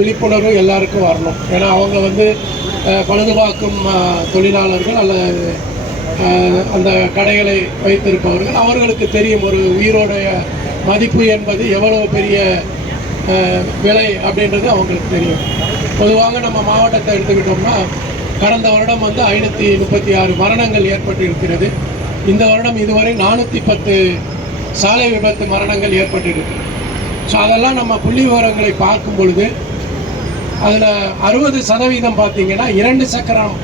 விழிப்புணர்வு எல்லாருக்கும் வரணும். ஏன்னா அவங்க வந்து பழுதுபார்க்கும் தொழிலாளர்கள் அல்லது அந்த கடைகளை வைத்திருப்பவர்கள், அவர்களுக்கு தெரியும் ஒரு உயிரோடைய மதிப்பு என்பது எவ்வளவு பெரிய விலை அப்படின்றது அவங்களுக்கு தெரியும். பொதுவாக நம்ம மாவட்டத்தை எடுத்துக்கிட்டோம்னா கடந்த வருடம் வந்து 536 மரணங்கள் ஏற்பட்டு இருக்கிறது. இந்த வருடம் இதுவரை 410 சாலை விபத்து மரணங்கள் ஏற்பட்டிருக்கு. ஸோ அதெல்லாம் நம்ம புள்ளி விவரங்களை பார்க்கும் பொழுது அதில் 60% பார்த்தீங்கன்னா 2 சக்கரம்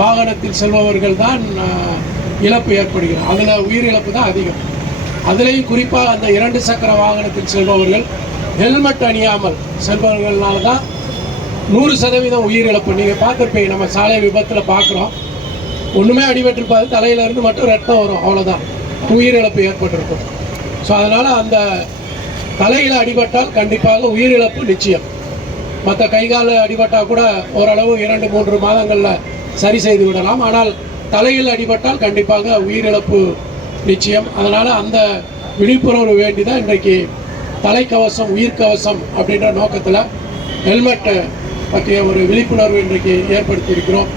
வாகனத்தில் செல்பவர்கள் தான் இழப்பு ஏற்படுகிறது. அதில் உயிரிழப்பு தான் அதிகம். அதுலேயும் குறிப்பாக அந்த 2 சக்கர வாகனத்தில் செல்பவர்கள் ஹெல்மெட் அணியாமல் செல்பவர்களால தான் 100% உயிரிழப்பு. நீங்கள் பார்த்துருப்பீங்க, நம்ம சாலை விபத்தில் பார்க்குறோம், ஒன்றுமே அடிபட்டிருப்பாது, தலையிலேருந்து மட்டும் ரத்தம் வரும், அவ்வளோதான் உயிரிழப்பு ஏற்பட்டிருக்கும். ஸோ அதனால் அந்த தலையில் அடிபட்டால் கண்டிப்பாக உயிரிழப்பு நிச்சயம். மற்ற கைகால அடிபட்டால் கூட ஓரளவு 2-3 மாதங்களில் சரி செய்து விடலாம். ஆனால் தலையில் அடிபட்டால் கண்டிப்பாக உயிரிழப்பு நிச்சயம். அதனால் அந்த விழிப்புணர்வு வேண்டி தான் இன்றைக்கு தலைக்கவசம் உயிர்கவசம் அப்படின்ற நோக்கத்தில் ஹெல்மெட் பற்றிய ஒரு விழிப்புணர்வு இன்றைக்கு ஏற்படுத்தியிருக்கிறோம்.